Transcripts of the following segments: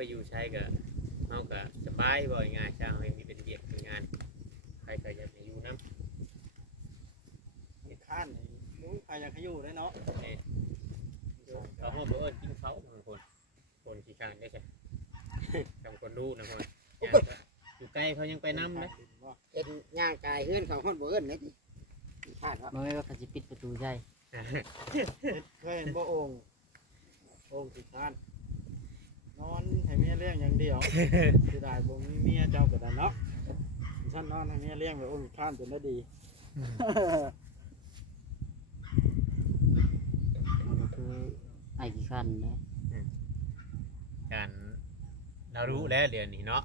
ไปอยู่ใช้ก็เฮาก็สบายบ่ง่ายๆจ้างให้มีเป็นเวียกเป็นงานใครก็อยากให้อยู่นำข้านรู้ใครอยากให้อยู่ได้เนาะเขาฮอดบ่เอิ้นกินเขาบางคนขี้ข้านได้ใช่บางคนรู้นะพ่ออยู่ใกล้เขายังไปนำเด้เป็นย่างกายเฮือนเขาฮอดบ่เอิ้นเลยติคาดว่าบ่แม่นว่าเขาสิปิดประตูใช่ เคยเห็นบ่โอ่งสิข้านนอนให้เมียเลี้ยงอย่างเดียวสิได้บ่มีเมียเจ้าก็ได้เนาะฉันนอนให้เมียเลี้ยงแบบโอ่งข้านเป็นได้ดีมันก็คือไอ้ขี้คันนะ การเรารู้แล้วเดี๋ยวนี้เนาะ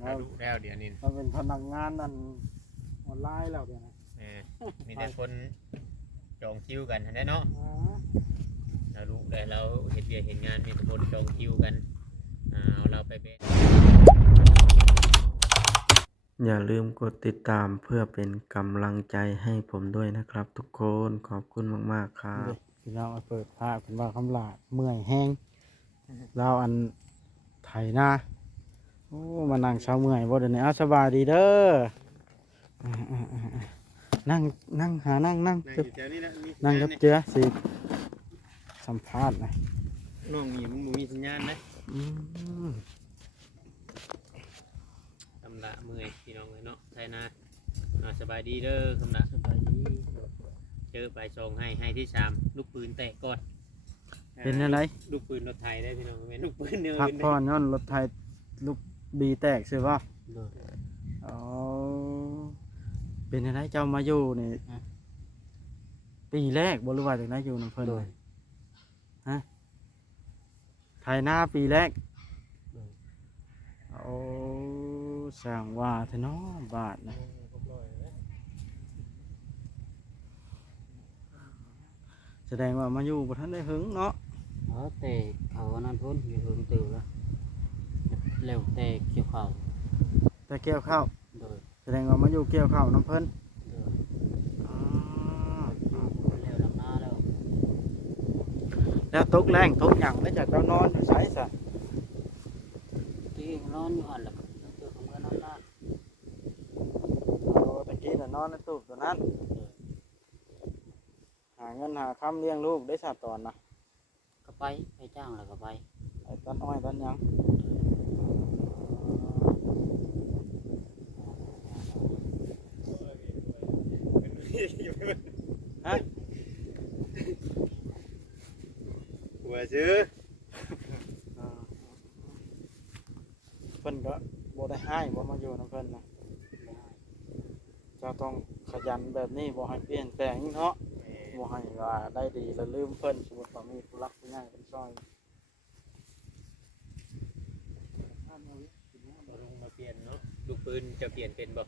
เรา เรา รู้แล้วเดี๋ยวนี้ เราเป็นพนักงานนั่นออนไลน์แล้วเดี๋ยวนะ มีแต่คนจองคิวกันได้เนาะเรารู้แล้วเราเห็นเวียกเห็นงานมีแต่คนจองคิวกันเอาเราไปเป็นอย่าลืมกดติดตามเพื่อเป็นกำลังใจให้ผมด้วยนะครับทุกคนขอบคุณมากๆครับ พี่น้องเปิดภาพเป็นว่าคำลาดเมื่อยแห้งเราอันไถนาโอ้มานั่งเช้าเมื่อยบ่เดี๋ยวนี้สบายดีเด้อนั่งนั่งนั่งกับเจ้าสิสัมภาษณ์นะ น้องมีมึงมีสัญญาณนะคำละเมื่อยพี่น้องเลยเนาะไทยนาสบายดีเด้อคำละสบายดีเจอไปชงให้ที่3ลูกปืนแตกก่อนเป็นอะไร ลูกปืนรถไทยได้พี่น้องไม่ลูกปืนเนื้อ พักผ่อนย้อนรถไทยลูกบีแตกใช่ป่ะอ๋อเป็นอะไรเจ้ามาอยู่นี่ปีแรกบ่รู้ว่าจากไหนอยู่น้ำเพิ่นเลยฮะไทยหน้าปีแรกโอ้สั่งว่าเถอะเนาะบาทนะแสดงว่ามาอยู่บ่ทันได้หึงเนาะแต่เขาอันนั้นพ้นอยู่เพิ่งตื่นแล้วเร็วแต่เกี่ยวข้าว แต่เกี่ยวข้าว โดย แสดงว่ามาอยู่เกี่ยวข้าวน้ำเพิ่น โดย อ๋อ เร็วลำหน้าแล้ว แล้วตกแรงตกหยังแล้วจากเจ้านอนอยู่ไสซะ ที่นอนอยู่หันแล้วก็เจอของเมื่อนอนหน้า โอ้ตะกี้น่ะนอนในตู้ตัวนั้นหาเงินหาคำเลี้ยงลูกได้สัตว์ตอนนะ ก็ไปจ้างแล้วก็ไป ไอ้ต้นอ้อยต้นหยังฮะ หัวซื้อ เพิ่นก็บ่ได้ให้บ่มาอยู่นำเพิ่นนะเจ้าต้องขยันแบบนี้บ่ให้เปลี่ยนแปลงเนาะบ่ให้ว่าได้ดีแล้วลืมเพิ่นสมมุติว่ามีผู้รักผู้ใหญ่เป็นซอย ลงมาเปลี่ยนเนาะลูกปืนจะเปลี่ยนเป็นบ่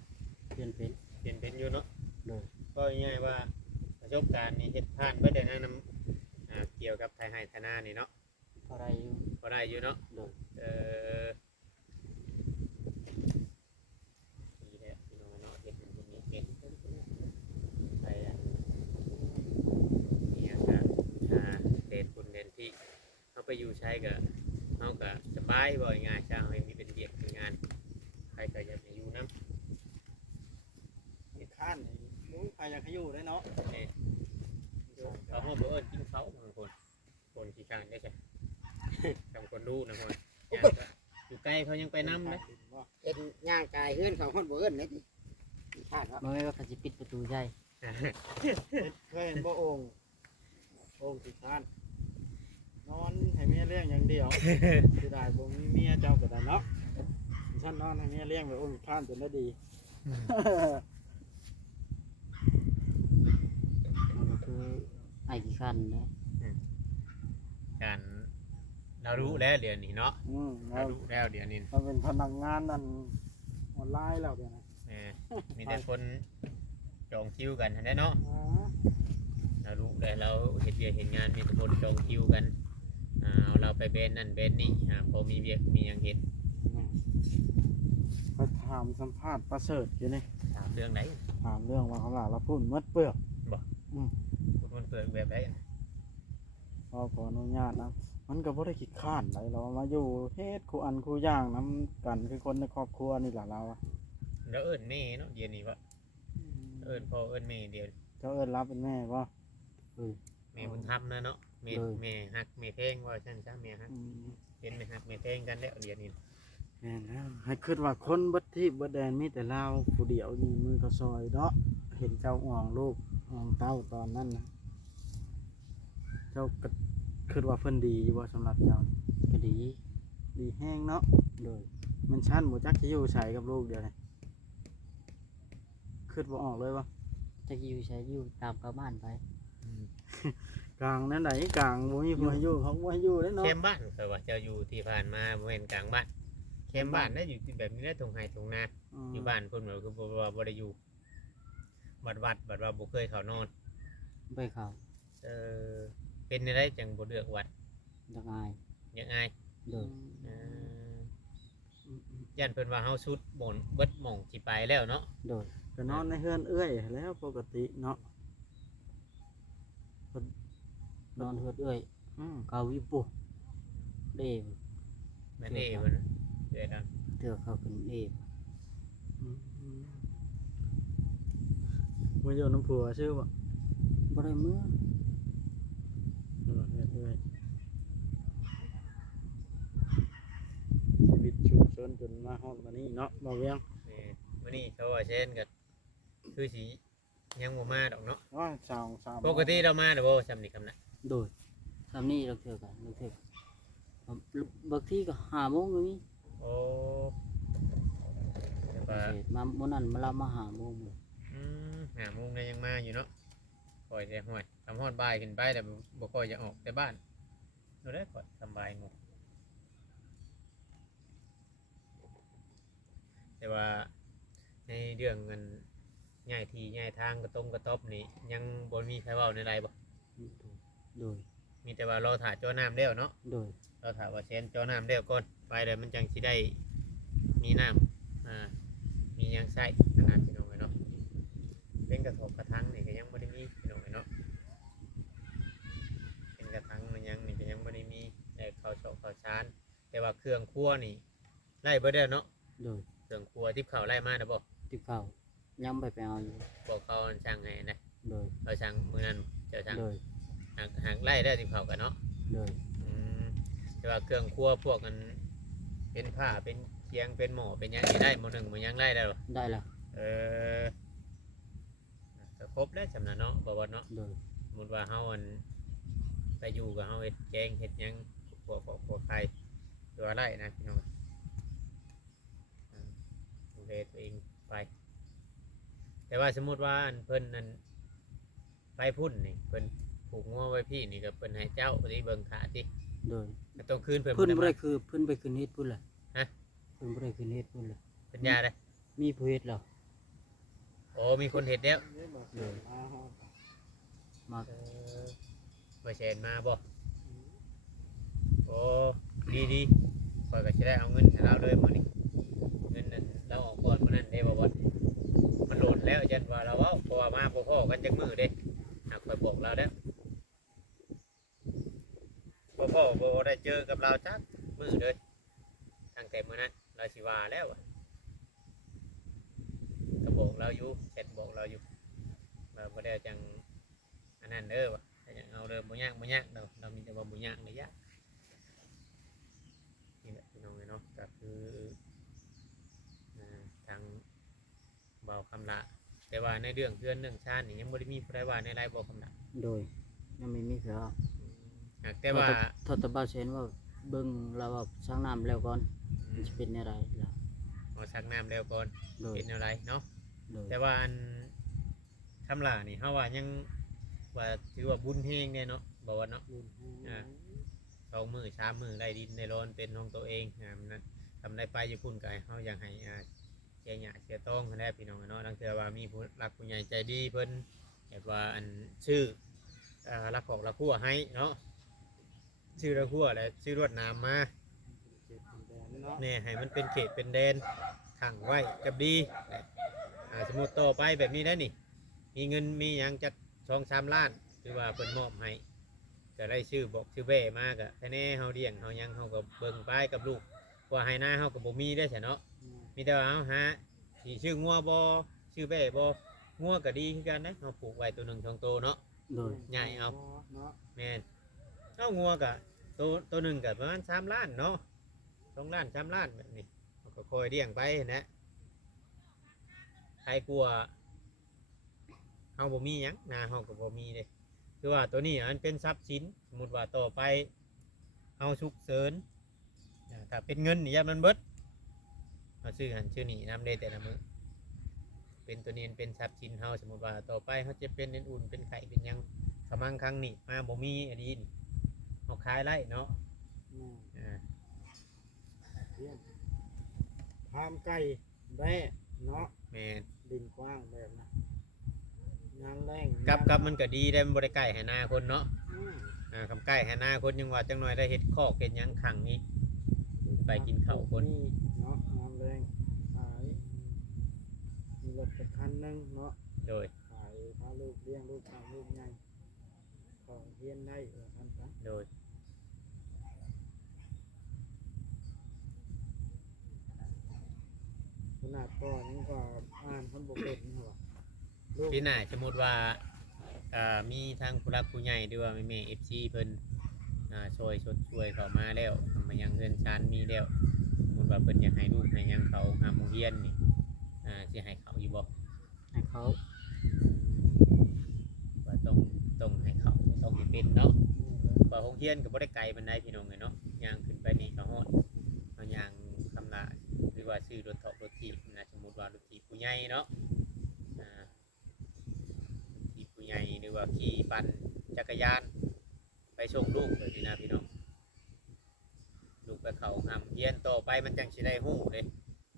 เปลี่ยนเป็น เปลี่ยนเป็นอยู่เนาะ โดย ก็ง่ายๆว่าประสบการณ์นี่เฮ็ดผ่านเบิดได้นะนำเกี่ยวกับไทยให้ไทยนานี่เนาะ พอได้อยู่ พอได้อยู่เนาะ โดย ดีแหละพี่น้องเนาะเฮ็ดมันมีเฮ็ดไปนี่ก็เดทคุณเดนที่เฮาไปอยู่ใช้ก็เฮาก็สบายบ่ง่ายๆจ้างให้มีเป็นเวียกเป็นงานใครก็อยากให้อยู่นำ ข้านรู้ใครอยากให้อยู่ได้เนาะ เขาฮอดบ่เอิ้นกินเขาบางคนขี้ข้านได้ใช่บางคนรู้นะพ่ออยู่ใกล้เขายังไปนำเด้ เป็นย่างกายเฮือนเขาฮอดบ่เอิ้นเลยติคาดว่า บ่แม่นว่าเขาสิปิดประตูใช่ เคยเห็นบ่โอ่งสิข้านนอนให้เมียเลี้ยงอย่างเดียวสิได้บ่มีเมียเจ้าก็ได้เนาะฉันนอนให้เมียเลี้ยงแบบโอ่งข้านเป็นได้ดี มันก็คือไอ้ขี้คันนะ การเรารู้แล้วเดี๋ยวนี้เนาะ เรา เรารู้แล้วเดี๋ยวนี้ เราเป็นพนักงานนั่นออนไลน์แล้วเดี๋ยวนะ มีแต่คนจองคิวกันได้เนาะเรารู้แล้วเราเห็นเวียกเห็นงานมีแต่คนจองคิวกันเอาเราไปเบนนั่นเบนนี่พอมีเวียกมีอย่างเห็น ไปถามสัมภาษณ์ประเสริฐอยู่นี่ ถามเรื่องไหน ถามเรื่องว่าเขาว่าเราพูดมดเปลือก พูดมันเปิดแบบไหน ขออนุญาตนะ มันก็บ่ได้ขี้ข้านไดเรามาอยู่เฮ็ดคู่อันคู่อย่างนํกันคือคนในครอบครัวนี่ล่ะเราอะ แล้วเอิ้นแม่เนาะเดี๋ยวนี้ว่าเอิ้นพ่อเอิ้นแม่เดี๋ยว เจ้าเอิ้นรับเป็นแม่บ่ แม่บุญธรรมนะเนาะแม่ เลย แม่ฮักแม่เพลงว่าซั่นซะแม่ฮัก อืม เป็นแม่ฮักแม่เพลงกันแล้วเดี๋ยวนี้ แม่นแล้วให้คิดว่าคนเบัดที่เบัดแดนมีแต่เราผู้เดียวนี่มือก็ซอยเนาะเห็นเจ้าอ่องลูกอ่องเต้าตอนนั้นนะเจ้าก็คิดว่าเพิ่นดีอยู่บ่สำหรับเจ้า ก็ดี ดีแห้งเนาะ โดย มันชั้นบ่จักสิอยู่ใส่กับลูกเดียวนี่คิดบ่ออกเลยว่า จะอยู่ใช้อยู่ตามกลับบ้านไป กลางนั้นไหนกลางบ่มีผู้ให้อยู่เขาบ่ให้อยู่เด้เนาะ เข้มบ้านเคยว่าเจ้าอยู่ที่ผ่านมาบ่แม่นกลางบ้านเข้มบ้านได้อยู่ที่แบบนี้ได้ตรงไห้ตรงนาอยู่บ้านเพิ่นว่าคือบ่ได้อยู่บัดว่าบ่เคยเข้านอน ไปเขา เออเป็นได้จังบ่เลือกวัด ดังอาย ยังไง โดย เออย่านเพิ่นว่าเฮาสุดบ่นเบิดหม่องสิไปแล้วเนาะ โดย ก็นอนในเฮือนเอื้อยแล้วปกติเนาะ นอนเฮือดเอ้ย อืม เกาวิปุเด้ แม่นเด้เพิ่นเด้ดัน เถื่อเขาขึ้นเด้ มาอยู่น้ำผัวชื่อบ่ บ่ได้มือ เอื้อยชีวิตชุกชนจนมาฮอดมานี่เนาะบ่เวียง นี่มื้อนี้เขาว่าเช่นก็คือสิยังบ่มาดอกเนาะ ว่าสาวสาว ปกติเรามาเด้อบ่ซำนี่คำน่ะ โดยทำนี่เราเถื่อกันเราเถื่อบางทีก็5 โมงก็มี โอ้แต่ พิ ว่า เศษมามื้อนั้นมาลามา5 โมงเลย 5 โมงได้ยังมาอยู่เนาะค่อยแต่ห้วยทำฮอดบ่ายขึ้นไปแต่บ่ค่อยจะออกแต่บ้านดูได้ก่อนสำบายหมดแต่ว่าในเรื่องเงินง่ายที่ง่ายทางกระต้มกระต๊อบนี่ยังบ่มีใครเว้าในใดบ่ โดย มีแต่ว่ารอถ่าเจ้าน้ำแล้วเนาะ โดย รอถ่าว่าเซนเจ้าน้ำแล้วก่อนไปเลยมันจังสิได้มีน้ำมีหยังใส่ขนาดพี่น้องเนาะเป็นกระทบกระทั่งนี่ก็ยังบ่ได้มีพี่น้องเนาะเป็นกระทั่งมันยังนี่ก็ยังบ่ได้มีแต่ข้าวเฉาะข้าวสารแต่ว่าเครื่องครัวนี่ไล่เบิดแล้วเนาะ โดย เครื่องครัวที่เขาไล่มานะบ่ ที่เขายังไปเอาอยู่ บอกเขาสั่งให้นะ โดย เราสั่งมื้อนั้นเจ้าสั่ง โดย หากไล่ได้ที่เขากันเนาะ โดย แต่ว่าเครื่องครัวพวกนั้นเป็นผ้าเป็นเคียงเป็นหม้อเป็นหยังนี่ได้หม้อหนึ่งหม้อยังไล่ได้หรอ ได้ละ เออก็ครบแล้วจำนะเนาะบอกว่าเนาะ โดย สมมติว่าเฮาอันไปอยู่กับเฮาเฮ็ดแกงเฮ็ดหยังพวกไข่ตัวไร่นะพี่น้องดูแลตัวเองไป แต่ว่าสมมติว่าอันเพิ่นนั้นไปพุ่นนี่เพิ่นผูกงัวไว้พี่นี่ก็เพิ่นให้เจ้าไปเบิ่งขาติ โดย ก็ต้องคืนเพิ่น เพิ่น บ่ บ่ ได้ ได้คือเพิ่นไปขึ้นเฮ็ดพุ่นล่ะ ฮะ เพิ่นบ่ได้ขึ้นเฮ็ดพุ่นล่ะ เพิ่นยาได้ มีผู้เฮ็ดแล้ว โอ้มีคนเฮ็ดแล้ว โดยมา มาแชนมาบ่โอ้ดีคอยก็จะได้เอาเงินให้เราเลยมื้อนี้เงินนั้นเราออกก่อนมื้อนั้นเด้บ่บ่มันโหลดแล้วยันว่าเราเว้าเพราะว่ามาบ่พอกันจักมื้อเด้หากคอยบอกเราแล้วบ่พอบ่ได้เจอกับเราจักมื้อเลยตั้งแต่มื้อนั้นเราสิว่าแล้วอะก็บอกเราอยู่แชทบอกเราอยู่ว่าบ่ได้จังอันนั้นเด้อว่ะถ้าอยากเอาเด้อบ่ยากเรามีแต่ว่าบ่ยากเลยยากนี่แหละพี่น้องเนาะก็คือทางเบาคำละแต่ว่าในเรื่องเพื่อนเรื่องชาตินี่ยังบ่ได้มีผู้ใดว่าในรายเบาคำละ โดยยังไม่มีเสือ หากแต่ว่า ทอดตะบ่าวเชนว่าเบิ่งเราว่าสร้างน้ำแล้วก่อนมันจะเป็นแนวใดล่ะ เอาซักน้ำแล้วก่อน โดย เป็นอะไรเนาะ โดย แต่ว่าอันคำละนี่เฮาว่ายังว่าถือว่าบุญเฮงเนี่ยเนาะบอกว่าเนาะ 2 มื้อ3 มื้อได้ดินได้ร้อนเป็นของตัวเองมันนั้นทำได้ไปอยู่พุ่นก็ให้เฮาอยากให้เสียหยาเสียต้องนั่นแหละพี่น้องเนาะดังเทื่อว่ามีผู้รักผู้ใหญ่ใจดีเพิ่นแบบว่าอันชื่อรักของรักผัวให้เนาะชื่อรักผัวและชื่อรวดน้ำมาเนี่ยให้มันเป็นเขตเป็นแดนขังไว้กับดีสมมติต่อไปแบบนี้ได้นี่มีเงินมีหยังจัก2-3 ล้านคือว่าเพิ่นมอบให้ก็ จะได้ชื่อบอกชื่อแว่มากอะแค่นี้เฮาเลี้ยงเฮายังเฮาก็เบิ่งไปกับลูกว่าให้หน้าเฮาก็บ่มีได้ใช่เนาะมีแต่ว่าเฮาหาสิชื่องัวบ่ชื่อแว่บ่งัวก็ดีคือกันนะเฮาปลูกไว้ตัวหนึง2ตัวเนาะ โดย ใหญ่เอา เนาะ แม่นเอางัวก็ตัวหนึงก็ประมาณ3ล้านเนาะ2ล้าน3ล้านแบบนี้เฮาก็คอยเลี้ยงไปนะใครกลัวเฮาบ่มีหยังนาเฮาก็บ่มีเด้คือว่าตัวนี้มันเป็นทรัพย์สินสมมุติว่าต่อไปเฮาฉุกเฉินถ้าเป็นเงินนี่ยามมันเบิดเฮาซื้อหันซื้อนี่นำได้แต่ละมื้อเป็นตัวนี้เป็นทรัพย์สินเฮาสมมุติว่าต่อไปเฮาจะเป็นอุ่นเป็นไข่เป็นหยังขมังครั้งนี้มาบ่มีอันนี้นี่เฮาขายไรเนาะอ่า เลี้ยงฟาร์มไก่แบะเนาะ แม่น ดินกว้างแบบนะงานแรง กับมันก็ดีได้มันบ่ได้ใกล้ให้หน้าคนเนาะ อืม คำใกล้ให้หน้าคนยังว่าจังหน่อยได้เฮ็ดคอกเฮ็ดหยังขังนี้ไปกินข้าวคน นี่เนาะงานแรงขายมีรถสักคันหนึงเนาะ โดย ขายพาลูกเลี้ยงลูกพาลูกใหญ่ของเฮียนได้ท่านจ้ะ โดย ขนาดพ่อนี่ก็อ่านคนบ่เป็นเหรอลูก พี่น่าสมมุติว่ามีทางผู้รักผู้ใหญ่ด้วยว่าแม่ FC เพิ่นช่วยเข้ามาแล้วมายังเงินชานมีแล้วสมมุติว่าเพิ่นอยากให้ลูกให้หยังเขาหาโรงเรียนนี่สิให้เขาอยู่บ่ ให้เขา ว่าต้องให้เขาต้องสิเป็นเนาะว่าโรงเรียนก็บ่ได้ไกลปานใดพี่น้องเอ้ยเนาะย่างขึ้นไปนี่ก็ฮอดเอาย่างคำละหรือว่าซื้อรถเถาะรถถีบนะสมมุติว่ารถถีบผู้ใหญ่เนาะขี่ผู้ใหญ่หรือว่าขี่ปั่นจักรยานไปส่งลูกเลยนี่นะพี่น้องลูกไปเขาห้ำเรียนต่อไปมันจังสิได้ฮู้เลย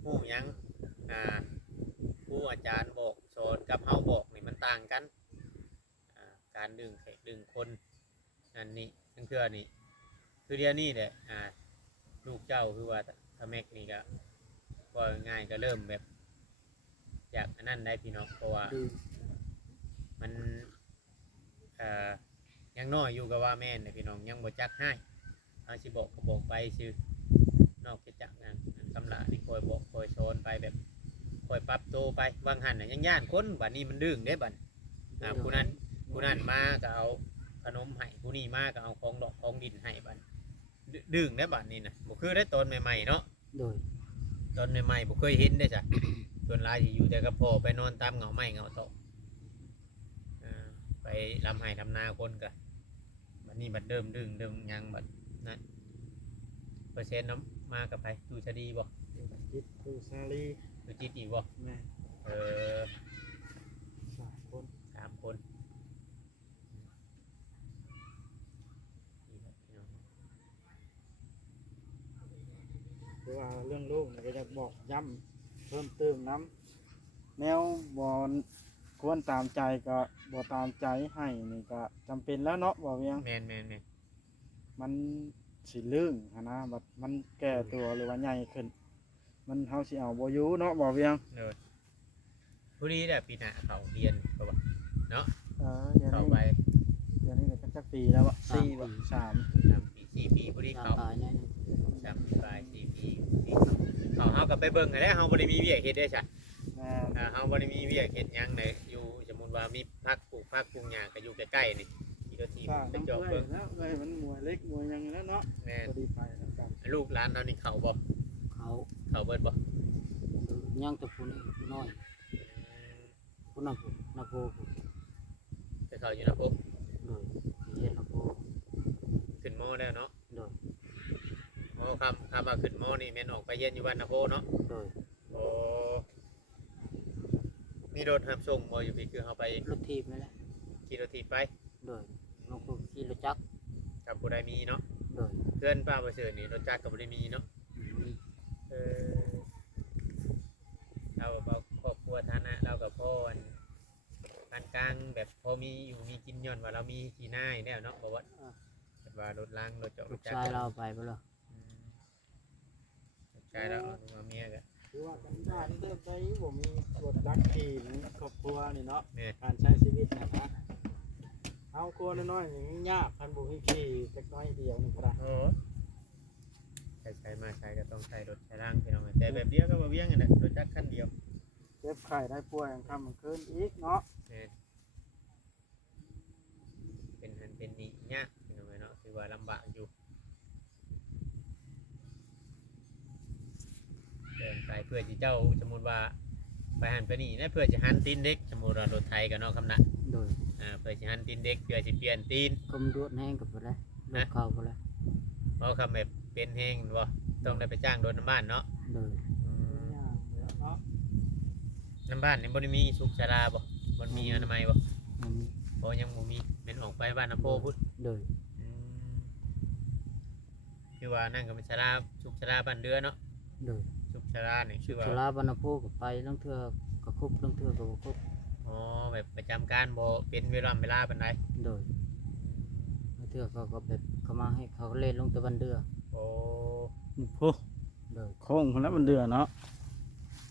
ฮู้หยังผู้อาจารย์บอกสอนกับเฮาบอกนี่มันต่างกันการดึงแขกดึงคนนั่นนี่นั่นคืออันนี้คือเดียวนี้แหละลูกเจ้าคือว่าทาแม็กนี่ก็ง่ายก็เริ่มแบบจากอันนั้นได้พี่น้องเพราะว่า มันยังน้อยอยู่กับว่าแม่นพี่น้องยังบ่จักให้เอาสิบอกก็บอกไปชื่อนอกจากงานตำรานี่คอยบอกคอยสอนไปแบบคอยปรับตัวไปวางหันยังย่านคนบัดนี้มันดึงได้บัดผู้นั้นมาก็เอาขนมให้ผู้นี้มาก็เอาของดอกของดินให้บัดดึงได้บัดนี้นะบ่คือได้ตอนใหม่ๆเนาะ โดย ตอนใหม่ๆบ่เคยเห็นได้จ้ะส่วนหลายสิอยู่แต่กับพ่อไปนอนตามเหงาไม้เหงาโตะไปลำไห้ลำนาคนกะบัดนี้บัดเดิมดึงยังบัดนั่นเปอร์เซ็นต์น้ำมากับไปดูจะดีบ่ จิตดูซาลี ดูจิตอีกบ่ แม่ เออ 3 คน 3 คนนี่แหละพี่น้อง คือว่าเรื่องลูกนี่ก็จะบอกย้ำเพิ่มเติมน้ำแนวบอลควรตามใจก็บ่ตามใจให้นี่ก็จำเป็นแล้วเนาะบ่เวียง แม่น มันสิลื่นหั้นนะบัดมันแก่ตัวหรือว่าใหญ่ขึ้นมันเฮาสิเอาบ่อยู่เนาะบ่เวียง เลยผู้นี้แหละปีหน้าเขาเรียนก็บ่เนาะ เดี๋ยว เข้า นี้ ไป เดี๋ยวนี้ก็จักปีแล้วอะ4บ่ 3 3 ปี 4 ปีผู้นี้ ตาม เขา ตายได้นะ 3 ปีปลาย4 ปีเขาก็ไปเบิ่งกันแล้วเฮาบ่ได้มีเวียกเฮ็ดได้จ้ะ แม่ เฮาบ่ได้มีเวียกเฮ็ดหยังเลยอยู่สมมุติว่ามีพักปลูกหญ้าก็อยู่ใกล้ๆนี่ขี่รถถีบ ฝาก ไป น้ำ จอบ เอ้ย เบิ่ง แล้วเอ้ยมันมวยเล็กมวยหยังแล้วเนาะ แม่น พอดีไปแล้วกัน ลูกหลานเรานี่เขาบ่ เขา เขาเบิดบ่ ย่างแต่ผู้นี้ผู้น้อยผู้นักผู้นักโบผู้ แต่เขาอยู่นะพวก โดยเรียนนักโบ ขึ้นมอแล้วเนาะ โดย อ๋อครับว่าขึ้นมอนี่แม่นออกไปเรียนอยู่บ้านนะโพเนาะ โดย โอ้มีรถรับส่งบ่อยู่พี่คือเฮาไปเอง รถทีบนี่แหละ ขี่รถถีบไป โดยน้องผู้ขี่รถจักร กับผู้ใดมีเนาะ โดย เพื่อนป้าบ่เชิญนี่รถจักรก็บ่ได้มีเนาะ มี เราแบบครอบครัวฐานะเรากับพ่อปานกลางแบบพอมีอยู่มีกินย้อนว่าเรามีที่หน้าอยู่แล้วเนาะบ่ว่าแบบว่ารถล้างรถเจาะร ลู ถ ก จัก ชาย ร เราไปบ่ล่ะ ลูกชายเราเอาลูกเอาเมียก็ คือว่ากันบ้านเริ่มไปบ่มีรถจักรขี่ครอบครัวนี่เนาะ แม่ การใช้ชีวิตนะฮะ เอาครัวน้อยๆอย่างนี้ยากคันบุกขี้เล็กน้อยเดียวนี่ก็ได้ โอ้ใช้มาใช้ก็ต้องใช้รถใช้ร่างพี่น้องแต่แบบเดียวก็บ่เวียงกันนะรถจักรคันเดียว เจ็บไข้ได้ป่วยกลางค่ำกลางคืนอีกเนาะ เป็นหันเป็นนี่ยากพี่น้องเนาะคือว่าลำบากอยู่เดินไปเพื่อที่เจ้าสมมุติว่าไปหันไปนี่นะเพื่อจะหันตีนเด็กสมมุติว่ารถไทยกับนอกคำนัก โดย เพื่อจะหันตีนเด็กเพื่อจะเปลี่ยนตีน กมรวดแห้งกับไปแล้วรถเข้าไปแล้ว เพราะคำแบบเป็นแห้งบ่ต้องได้ไปจ้างรถน้ำบ้านเนาะ โดย ยากเยอะเนาะ น้ำบ้านนี่บ่ได้มีสุขศาลาบ่บ่มีอนามัยบ่ มันมี เพราะยังบ่มีเป็นออกไปบ้านน้ำโพพุ่น โดย คือว่านั่นก็เป็นศาลาสุขศาลาบ้านเดือเนาะ โดย สุขศาลานี่คือว่า ชลาบรรณโพกับไปลังเทื่อก็ครบลังเทื่อก็บ่ครบ อ๋อแบบประจำการบ่เป็นเวลาปานใด โดยลังเทื่อเขาก็แบบเขามาให้เขาเล่นลงตะวันเดือ โอ้ โอ้ โดย โค้งคนละมันเดือเนาะ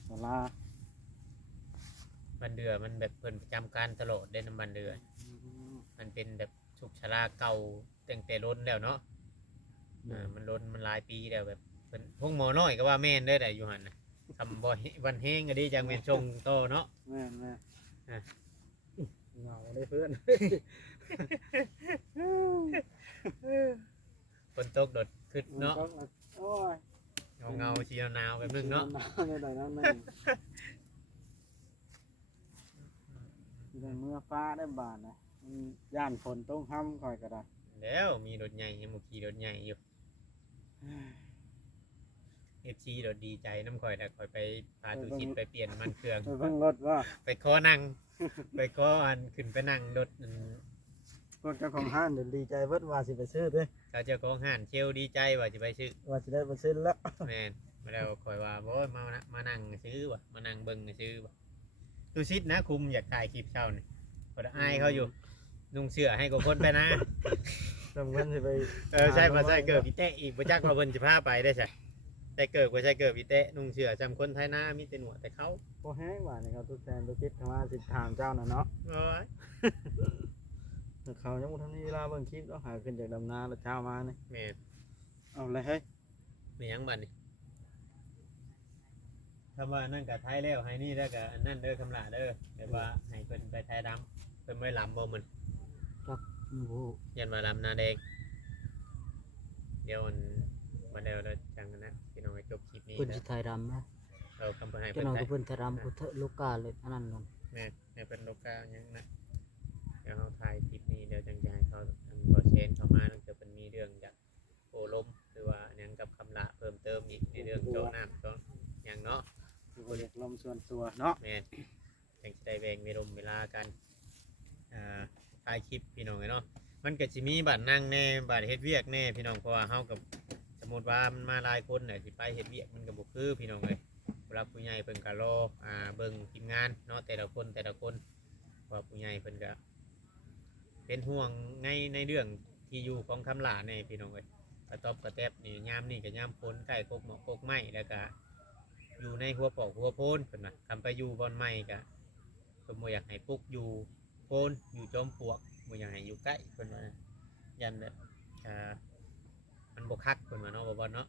ศาลา บ้านเดือมันแบบเพิ่นประจำการตลอดเด้น้ำบ้านเดือมันเป็นแบบสุขศาลาเก่าตั้งแต่ล้นแล้วเนาะ โดย มันล้นมันหลายปีแล้วแบบเพิ่นพวกหมอน้อยก็ว่าแม่นเด้อได้อยู่หั่นน่ะทำบ่วันแฮงก็ดีจังแม่นชงโตเนาะ แม่แม่ อ่ะ เหงาได้เพื่อน ฝนตกโดดขึ้นเนาะ โอ้ย เงาๆสีหนาวๆแบบนึงเนาะ ในใดนั้นนึงในเมื่อฟ้าได้บานนะย่านฝนต้องห้ำคอยก็ได้ แล้วมีรถใหญ่ยังบ่ขี่รถใหญ่อยู่ FC รถดีใจน้ำข่อยแต่ข่อยไปพาตุชิดไปเปลี่ยนน้ำมันเครื่อง ไปเพิ่งรถว่า ไปขอนั่ง ไปขออันขึ้นไปนั่งรถอัน พวกเจ้าของห้างเดี๋ยวดีใจเบิดว่าสิไปซื้อเด้ เขาเจ้าของห้านเชลดีใจว่าจะไปซื้อ ว่าสิได้ไปซื้อแล้ว แม่นมาแล้วข่อยว่าโอ้ยมานั่งซื้อว่ะมานั่งเบิ่งซื้อว่ะตุชิดนะคุมอยากถ่ายคลิปเช้านี่ข่อยอายเขาอยู่นุ่งเสื้อให้กับคนไปนะ จำเป็นสิไป ใช่มาใส่เกิดพี่เต้อีกบ่จักว่าเพิ่นสิพาไปได้ใช่ใส่เกิดบ่ใส่เกิดพี่เต้นุ่งเสื้อจำคนไทยหน้ามีแต่หนวดแต่เขา พอแห้งว่านี่ครับทุกแทนทุกคิดคำว่าสิถามเจ้าน่ะเนาะ โอ้ย แต่เขายังบ่ทันมีเวลาเบิ่งคลิปแล้วหาขึ้นจากดำนาแล้วเช้ามานี่ แม่น เอาเลยเฮ้ย มีหยังบัดนี่คำว่านั่นกับไทยแล้วให้นี่แล้วก็อันนั่นเด้อคำลาเด้อแต่ว่าให้เพิ่นไปไทยดำเพิ่นไม่ลำบ่มัน โอ้โห ยันมาลำหนาแดงเดี๋ยวมันมาเดี๋ยวเราจังกันนะพี่น้องให้จบคลิปนี้ เพิ่น นะ สิไทยดำนะ เอาคำพูดให้ เจ้า เพิ่น น้อง ไท ก็ ย เพิ่นไทยดำกูเถอะลูกกาเลยอันนั้นนั่น แม่ในเป็นโลกาหยังนะเดี๋ยวเขาถ่ายคลิปนี้เดี๋ยวจังจะให้เขาบอเชนเข้ามาตั้งแต่เป็นมีเรื่องจากโอลมหรือว่าอันยังกับคำละเพิ่มเติมอีกในเรื่องโจน้ำโจอย่างเนาะ คือบ่อยากลมส่วนตัวเนาะ แม่จังจะได้แบ่งเวลากันถ่ายคลิปพี่น้องเนาะมันก็จะมีบัตรนั่งแน่บัตรเฮ็ดเวียกแน่พี่น้องเพราะว่าเฮากับสมมติว่ามันมาหลายคนน่ะสิไปเฮ็ดเวียกมันก็บ่คือพี่น้องเลยเวลาผู้ใหญ่เพิ่นก็รอเบิ่งทีมงานเนาะแต่ละคนว่าผู้ใหญ่เพิ่นก็เป็นห่วงในเรื่องที่อยู่ของคำลาในพี่น้องเลยกระตอบกระแตบนี่ยามนี่ก็ยามพ้นใกล้กกหมอกกกไม้แล้วก็อยู่ในหัวปอกหัวโพนเพิ่นน่ะคำไปอยู่บอนไม้ก็เพิ่นบ่อยากให้ปลุกอยู่โพนอยู่จอมปลวกบ่อยากให้อยู่ใกล้เพิ่นว่านะยันแบบมันบ่คักเพิ่นว่าเนาะบ่บ่เนาะ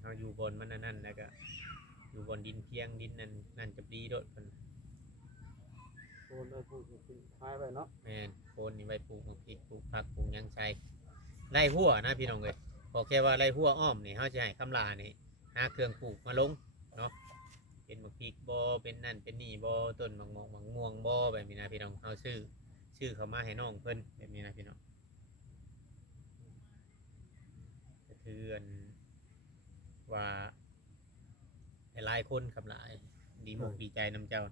เฮาอยู่บนมันนั่นแล้วก็อยู่บนดินเพียงดินนั่นจะดีโดดเพิ่น โอนเอาผู้ขึ้นท้ายไปเนาะ แม่นโคนนี่ไว้ปลูกพริกปลูกผักปลูกหยังใส่ไล่หัวนะพี่น้องเอ้ยพอแค่ว่าไล่หัวอ้อมนี่เฮาจะให้คำลานี่หาเครื่องปลูกมาลงเนาะเป็นมะพริกบ่เป็นนั่นเป็นนี่บ่ต้นมะม่วงบ่แบบนี้นะพี่น้องเฮาชื่อเขามาให้น้องเพิ่นแบบนี้นะพี่น้องก็คืออันว่าหลายคนครับหลายดีมกดีใจนำเจ้า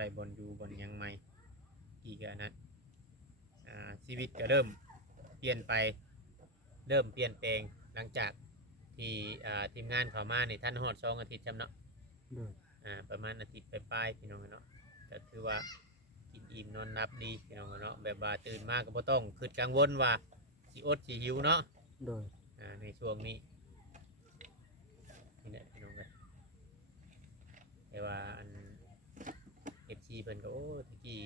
ได้บนอยู่บนหยังใหม่อีกอันนั้นชีวิตก็เริ่มเปลี่ยนไปเริ่มเปลี่ยนแปลงหลังจากที่ทีมงานเข้ามาในท่านฮอด2 อาทิตย์จำเนาะ โดย ประมาณอาทิตย์ปลายๆพี่น้องเนาะก็คือว่ากินอิ่มนอนนับดีพี่น้องเนาะแบบว่าตื่นมาก็บ่ต้องคิดกังวลว่าสิอดสิหิวเนาะ โดย ในช่วงนี้นี่แหละพี่น้องเลยแต่ว่าอัน FC เพิ่นก็โอ้ตะกี้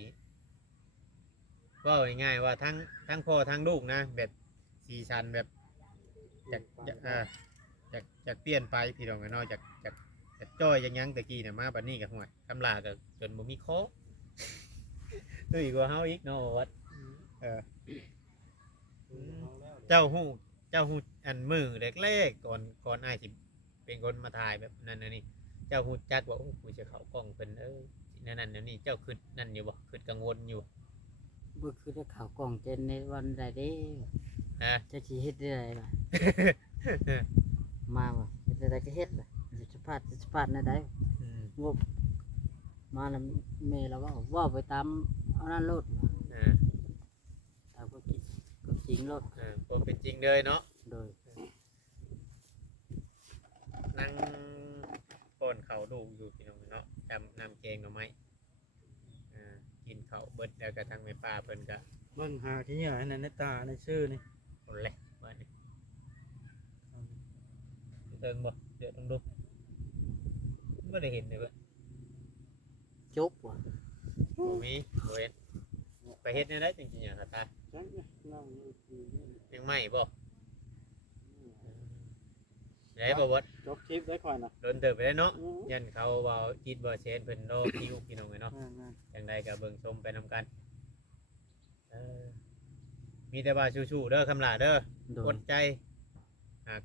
ว่าง่ายๆว่าทั้งพ่อทั้งลูกนะแบบสีสันแบบจากเปลี่ยนไปพี่น้องกันเนาะจากจ้อยยังตะกี้น่ะมาบัดนี้ก็ห่วยคำลาก็จนบ่มีคอตุ้ยกว่าเฮาอีกเนาะวัดเจ้าฮู้อันมือแรกๆก่อนอ้ายสิเป็นคนมาถ่ายแบบนั้นน่ะนี่เจ้าฮู้จักว่าโอ้กูจะเข้ากล้องเพิ่นนั่นนี่เจ้าคิดนั่นอยู่บ่คิดกังวลอยู่ บ่คือได้ข่าวกล่องเจนในวันใดเด้ ฮะ จะสิเฮ็ดได้ล่ะ มาบ่เฮ็ดได้ก็เฮ็ดล่ะจะพลาดในใดงบมาแล้วแม่เราว่าไปตามเอานั้นโลดตามก็จริงโลด ผมเป็นจริงเลยเนาะ โดย นั่งป้อนเขาดูอยู่พี่น้องเนาะจำน้ำแกงหน่อไม้กินเขาเบิดแล้วก็ทางแม่ป้าเพิ่นก็ เบิ่งหาที่เหยื่อให้ในตาในชื่อนี่ คนแหละบ้านนี้เติงบ่เดี๋ยวต้องดูไม่ได้เห็นเลยเว้ย จุบว่ะ บ่มีบ่เห็นไปเฮ็ดในได้จริงๆอย่างตายังไม่บ่ไหนบ่วัด จบคลิปได้ก่อนนะ โดนเติบไปได้เนาะยันเขาเว้าจิตบ่เชนเพิ่นโลคิวพี่น้องเนาะจังใดก็เบิ่งชมไปนำกันมีแต่ว่าสู้ๆเด้อคำลาเด้อ โด อย ดใจ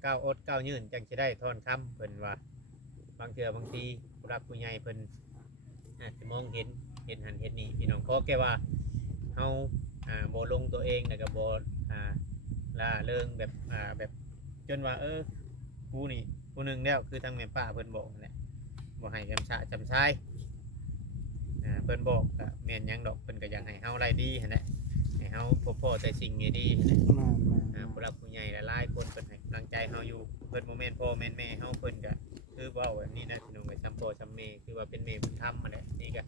ก้าวอดก้าวยืนจังสิได้ทอนคำเพิ่นว่าบางเทื่อบางทีผู้รักผู้ใหญ่เพิ่นสิมองเห็นหันเห็นนี่พี่น้องขอแค่ว่าเฮาบ่ลงตัวเองแล้วก็บ่ล่าเริงแบบจนว่ากูนี่ผู้หนึงแล้วคือทางแม่ป้าเพิ่นบอกนั่นแหละบ่ให้จำชายเพิ่นบอกก็แม่นหยังดอกเพิ่นก็อยากให้เฮาได้ดีหั่นแหละให้เฮาพบแต่สิ่งดีๆหั่นแหละ ผู้รักผู้ใหญ่หลายๆคนเพิ่นให้กำลังใจเฮาอยู่เพิ่นบ่แม่นพ่อแม่นแม่เฮาเพิ่นก็คือเว้าแบบนี้นะพี่น้องไอ้ซัมพ่อซัมแม่คือว่าเป็นแม่บุญธรรมนั่นแหละนี่ก็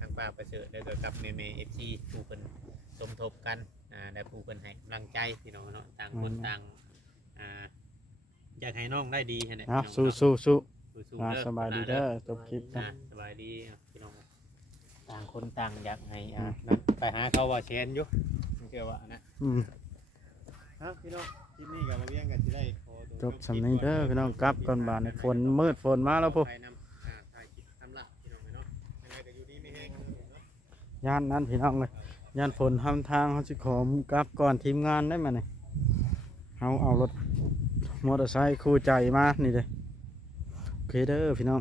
ทางป้าประเสริฐแล้วก็กับแม่ FC ผู้เพิ่นสมทบกันได้ผู้เพิ่นให้กำลังใจพี่น้องเนาะต่างคนต่างอยากให้น้องได้ดีหั่นแหละ อ่ะ พี่น้อง สู้ สู้ๆ อ่ะ เด้อ สบายดีเด้อจบคลิปนะ สบายดีพี่น้องต่างคนต่างอยากให้ไปหาเขาว่าแชนอยู่เกี่ยวว่านะ พี่น้องคลิปนี้กับมาเวียงกันสิได้ขอตัว จบสำนี้เด้อพี่น้องกลับก่อนบาดในฝนมืดฝนมาแล้วพวก ไปนำถ่ายคลิปทำละพี่น้องเนาะยังไงก็อยู่ดีไม่แห้งเนาะ ย่านนั้นพี่น้องเลยย่านฝนทำทางเขาสิขอกลับก่อนทีมงานได้มาเนี่ยเอารถมอเตอร์ไซค์คู่ใจมานี่เลยโอเคเด้อพี่น้อง